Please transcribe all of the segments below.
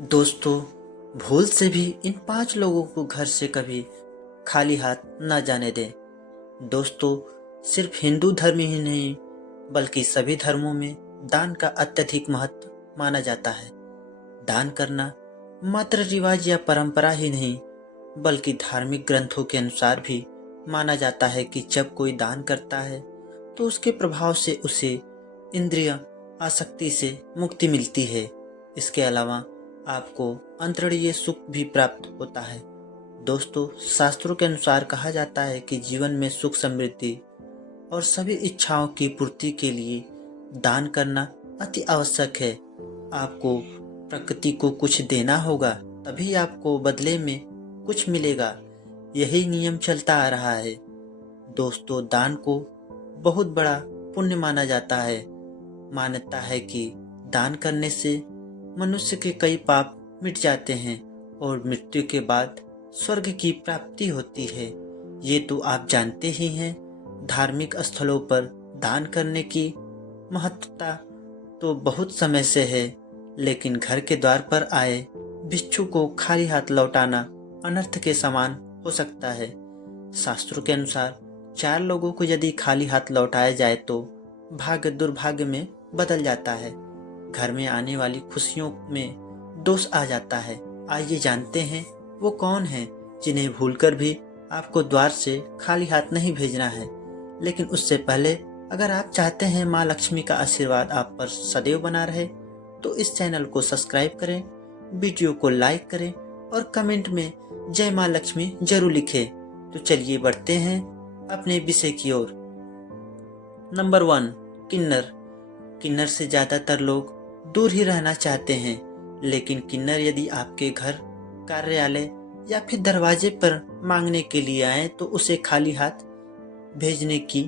दोस्तों, भूल से भी इन 5 लोगों को घर से कभी खाली हाथ न जाने दें। दोस्तों, सिर्फ हिंदू धर्म ही नहीं बल्कि सभी धर्मों में दान का अत्यधिक महत्व माना जाता है। दान करना मात्र रिवाज या परंपरा ही नहीं बल्कि धार्मिक ग्रंथों के अनुसार भी माना जाता है कि जब कोई दान करता है तो उसके प्रभाव से उसे इंद्रिय आसक्ति से मुक्ति मिलती है। इसके अलावा आपको अंतरणीय सुख भी प्राप्त होता है। दोस्तों, शास्त्रों के अनुसार कहा जाता है कि जीवन में सुख समृद्धि और सभी इच्छाओं की पूर्ति के लिए दान करना अति आवश्यक है। आपको प्रकृति को कुछ देना होगा, तभी आपको बदले में कुछ मिलेगा। यही नियम चलता आ रहा है। दोस्तों, दान को बहुत बड़ा पुण्य माना जाता है। मान्यता है कि दान करने से मनुष्य के कई पाप मिट जाते हैं और मृत्यु के बाद स्वर्ग की प्राप्ति होती है। ये तो आप जानते ही हैं। धार्मिक स्थलों पर दान करने की महत्वता तो बहुत समय से है, लेकिन घर के द्वार पर आए भिक्षु को खाली हाथ लौटाना अनर्थ के समान हो सकता है। शास्त्रों के अनुसार 4 लोगों को यदि खाली हाथ लौटाया जाए तो भाग्य दुर्भाग्य में बदल जाता है। घर में आने वाली खुशियों में दोष आ जाता है। आइए जानते हैं वो कौन हैं जिन्हें भूलकर भी आपको द्वार से खाली हाथ नहीं भेजना है। लेकिन उससे पहले अगर आप चाहते हैं माँ लक्ष्मी का आशीर्वाद आप पर सदैव बना रहे तो इस चैनल को सब्सक्राइब करें, वीडियो को लाइक करें और कमेंट में जय माँ लक्ष्मी जरूर लिखें। तो चलिए बढ़ते हैं अपने विषय की ओर। नंबर 1, किन्नर। किन्नर से ज़्यादातर लोग दूर ही रहना चाहते हैं, लेकिन किन्नर यदि आपके घर, कार्यालय या फिर दरवाजे पर मांगने के लिए आए तो उसे खाली हाथ भेजने की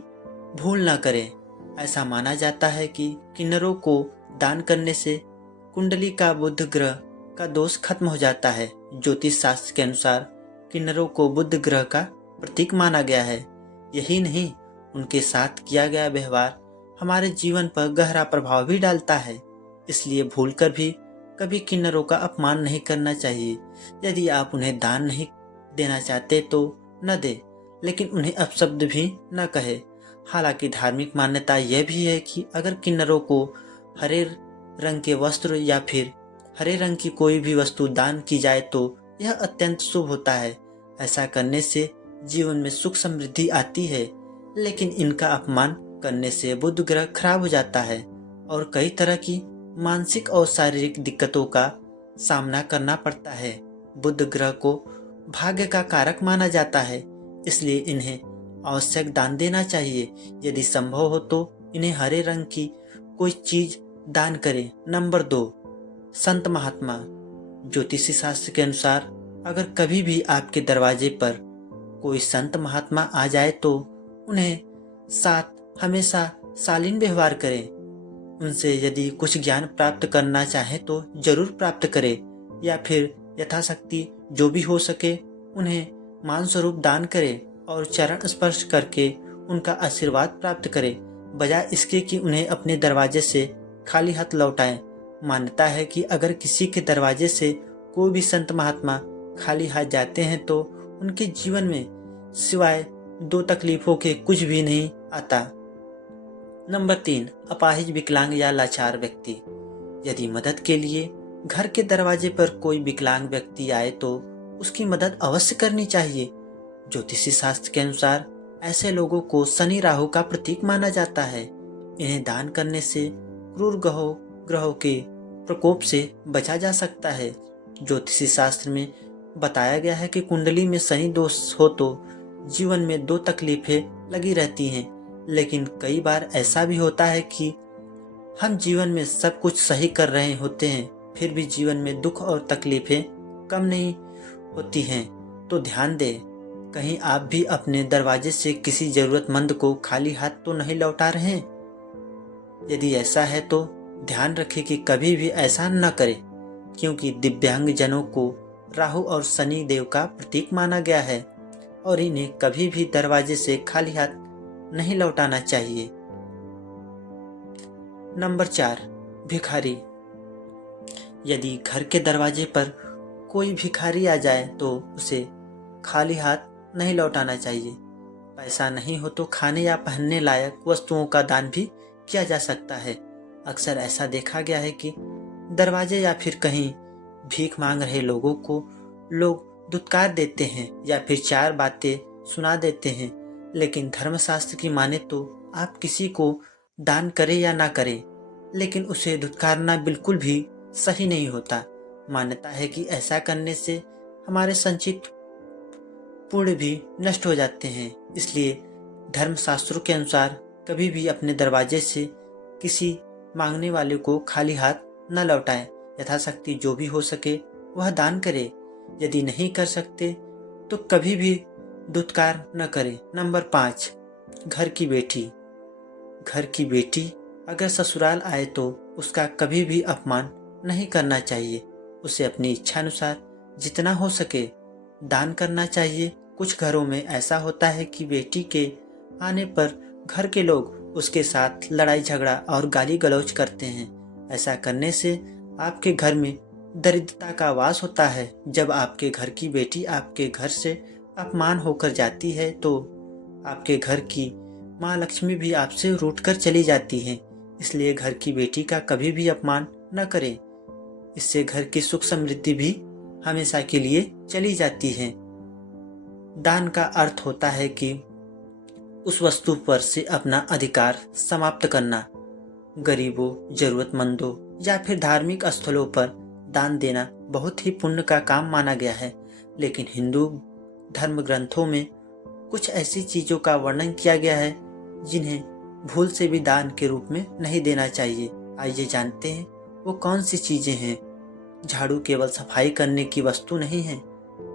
भूल ना करें। ऐसा माना जाता है कि किन्नरों को दान करने से कुंडली का बुध ग्रह का दोष खत्म हो जाता है। ज्योतिष शास्त्र के अनुसार किन्नरों को बुध ग्रह का प्रतीक माना गया है। यही नहीं, उनके साथ किया गया व्यवहार हमारे जीवन पर गहरा प्रभाव भी डालता है। इसलिए भूलकर भी कभी किन्नरों का अपमान नहीं करना चाहिए। यदि आप उन्हें दान नहीं देना चाहते तो न दे, लेकिन उन्हें अपशब्द भी न कहे। हालांकि धार्मिक मान्यता यह भी है कि अगर किन्नरों को हरे रंग के वस्त्र या फिर हरे रंग की कोई भी वस्तु दान की जाए तो यह अत्यंत शुभ होता है। ऐसा करने से जीवन में सुख समृद्धि आती है, लेकिन इनका अपमान करने से बुध ग्रह खराब हो जाता है और कई तरह की मानसिक और शारीरिक दिक्कतों का सामना करना पड़ता है। बुध ग्रह को भाग्य का कारक माना जाता है, इसलिए इन्हें आवश्यक दान देना चाहिए। यदि संभव हो तो इन्हें हरे रंग की कोई चीज दान करें। नंबर 2, संत महात्मा। ज्योतिषी शास्त्र के अनुसार अगर कभी भी आपके दरवाजे पर कोई संत महात्मा आ जाए तो उन्हें साथ हमेशा शालीन व्यवहार करें। उनसे यदि कुछ ज्ञान प्राप्त करना चाहे तो जरूर प्राप्त करें, या फिर यथाशक्ति जो भी हो सके उन्हें मान स्वरूप दान करें और चरण स्पर्श करके उनका आशीर्वाद प्राप्त करें, बजाय इसके कि उन्हें अपने दरवाजे से खाली हाथ लौटाएं। मान्यता है कि अगर किसी के दरवाजे से कोई भी संत महात्मा खाली हाथ जाते हैं तो उनके जीवन में सिवाय 2 तकलीफों के कुछ भी नहीं आता। नंबर 3, अपाहिज, विकलांग या लाचार व्यक्ति। यदि मदद के लिए घर के दरवाजे पर कोई विकलांग व्यक्ति आए तो उसकी मदद अवश्य करनी चाहिए। ज्योतिषी शास्त्र के अनुसार ऐसे लोगों को शनि राहु का प्रतीक माना जाता है। इन्हें दान करने से क्रूर ग्रहों के प्रकोप से बचा जा सकता है। ज्योतिषी शास्त्र में बताया गया है कि कुंडली में शनि दोष हो तो जीवन में 2 तकलीफें लगी रहती हैं, लेकिन कई बार ऐसा भी होता है कि हम जीवन में सब कुछ सही कर रहे होते हैं, फिर भी जीवन में दुख और तकलीफें कम नहीं होती हैं। तो ध्यान दें, कहीं आप भी अपने दरवाजे से किसी जरूरतमंद को खाली हाथ तो नहीं लौटा रहे हैं। यदि ऐसा है तो ध्यान रखें कि कभी भी ऐसा न करें, क्योंकि दिव्यांग जनों को राहु और शनि देव का प्रतीक माना गया है और इन्हें कभी भी दरवाजे से खाली हाथ नहीं लौटाना चाहिए। नंबर 4, भिखारी। यदि घर के दरवाजे पर कोई भिखारी आ जाए तो उसे खाली हाथ नहीं लौटाना चाहिए। पैसा नहीं हो तो खाने या पहनने लायक वस्तुओं का दान भी किया जा सकता है। अक्सर ऐसा देखा गया है कि दरवाजे या फिर कहीं भीख मांग रहे लोगों को लोग दुत्कार देते हैं या फिर चार बातें सुना देते हैं, लेकिन धर्मशास्त्र की माने तो आप किसी को दान करें या ना करें, लेकिन उसे धुतकारना बिल्कुल भी सही नहीं होता। मान्यता है कि ऐसा करने से हमारे संचित पुण्य भी नष्ट हो जाते हैं। इसलिए धर्मशास्त्रों के अनुसार कभी भी अपने दरवाजे से किसी मांगने वाले को खाली हाथ न लौटाएं। यथाशक्ति जो भी हो सके वह दान करें। यदि नहीं कर सकते तो कभी भी दुत्कार न करें। नंबर 5, घर की बेटी। घर की बेटी अगर ससुराल आए तो उसका कभी भी अपमान नहीं करना चाहिए। उसे अपनी इच्छा अनुसार जितना हो सके दान करना चाहिए। कुछ घरों में ऐसा होता है कि बेटी के आने पर घर के लोग उसके साथ लड़ाई झगड़ा और गाली गलौज करते हैं। ऐसा करने से आपके घर में दरिद्रता का वास होता है। जब आपके घर की बेटी आपके घर से अपमान होकर जाती है तो आपके घर की माँ लक्ष्मी भी आपसे रूठकर चली जाती हैं। इसलिए घर की बेटी का कभी भी अपमान न करें। इससे घर की सुख समृद्धि भी हमेशा के लिए चली जाती है। दान का अर्थ होता है कि उस वस्तु पर से अपना अधिकार समाप्त करना। गरीबों, जरूरतमंदों या फिर धार्मिक स्थलों पर दान देना बहुत ही पुण्य का काम माना गया है। लेकिन हिंदू धर्म ग्रंथों में कुछ ऐसी चीजों का वर्णन किया गया है जिन्हें भूल से भी दान के रूप में नहीं देना चाहिए। आइए जानते हैं वो कौन सी चीजें हैं। झाड़ू केवल सफाई करने की वस्तु नहीं है,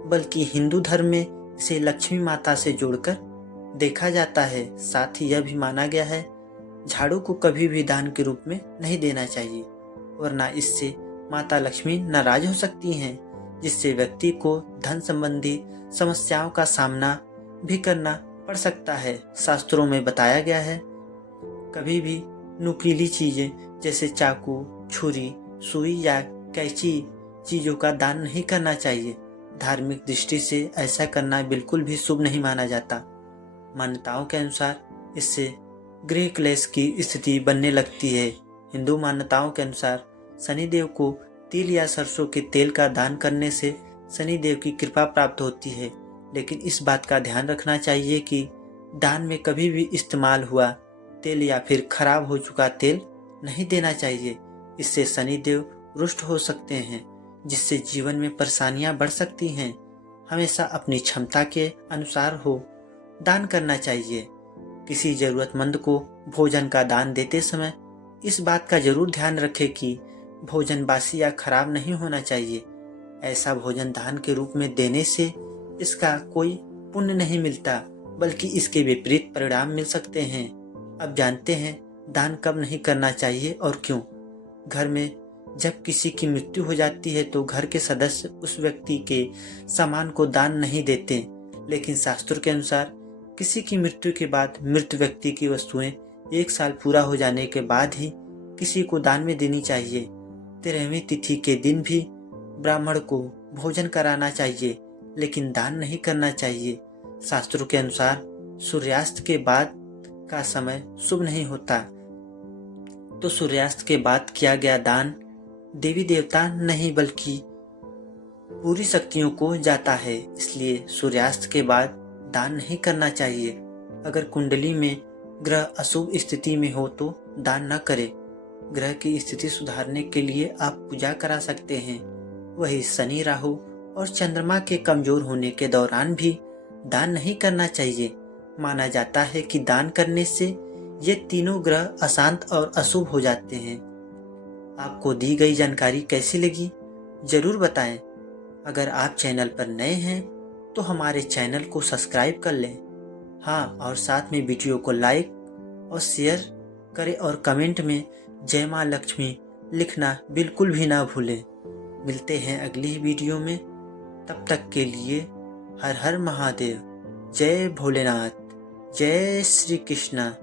बल्कि हिंदू धर्म में इसे लक्ष्मी माता से जोड़कर देखा जाता है। साथ ही यह भी माना गया है झाड़ू को कभी भी दान के रूप में नहीं देना चाहिए, वरना इससे माता लक्ष्मी नाराज हो सकती हैं, जिससे व्यक्ति को धन संबंधी समस्याओं का सामना भी करना पड़ सकता है। शास्त्रों में बताया गया है कभी भी नुकीली चीजें जैसे चाकू, छुरी, सुई या कैंची चीजों का दान नहीं करना चाहिए। धार्मिक दृष्टि से ऐसा करना बिल्कुल भी शुभ नहीं माना जाता। मान्यताओं के अनुसार इससे गृह क्लेश की स्थिति बनने लगती है। हिंदू मान्यताओं के अनुसार शनिदेव को तिल या सरसों के तेल का दान करने से शनिदेव की कृपा प्राप्त होती है। लेकिन इस बात का ध्यान रखना चाहिए कि दान में कभी भी इस्तेमाल हुआ तेल या फिर खराब हो चुका तेल नहीं देना चाहिए। इससे शनिदेव रुष्ट हो सकते हैं, जिससे जीवन में परेशानियां बढ़ सकती हैं। हमेशा अपनी क्षमता के अनुसार हो दान करना चाहिए। किसी जरूरतमंद को भोजन का दान देते समय इस बात का जरूर ध्यान रखें कि भोजन बासी या खराब नहीं होना चाहिए। ऐसा भोजन दान के रूप में देने से इसका कोई पुण्य नहीं मिलता, बल्कि इसके विपरीत परिणाम मिल सकते हैं। अब जानते हैं दान कब नहीं करना चाहिए और क्यों। घर में जब किसी की मृत्यु हो जाती है तो घर के सदस्य उस व्यक्ति के सामान को दान नहीं देते, लेकिन शास्त्रों के अनुसार किसी की मृत्यु के बाद मृत व्यक्ति की वस्तुएं 1 साल पूरा हो जाने के बाद ही किसी को दान में देनी चाहिए। 13वीं तिथि के दिन भी ब्राह्मण को भोजन कराना चाहिए, लेकिन दान नहीं करना चाहिए। शास्त्रों के अनुसार सूर्यास्त के बाद का समय शुभ नहीं होता, तो सूर्यास्त के बाद किया गया दान देवी देवता नहीं बल्कि पूरी शक्तियों को जाता है। इसलिए सूर्यास्त के बाद दान नहीं करना चाहिए। अगर कुंडली में ग्रह अशुभ स्थिति में हो तो दान न करें। ग्रह की स्थिति सुधारने के लिए आप पूजा करा सकते हैं। वही शनि, राहु और चंद्रमा के कमजोर होने के दौरान भी दान नहीं करना चाहिए। माना जाता है कि दान करने से ये तीनों ग्रह अशांत और अशुभ हो जाते हैं। आपको दी गई जानकारी कैसी लगी जरूर बताएं। अगर आप चैनल पर नए हैं तो हमारे चैनल को सब्सक्राइब कर लें। हाँ, और साथ में वीडियो को लाइक और शेयर करें और कमेंट में जय माँ लक्ष्मी लिखना बिल्कुल भी ना भूलें। मिलते हैं अगली वीडियो में, तब तक के लिए हर हर महादेव। जय भोलेनाथ, जय श्री कृष्णा।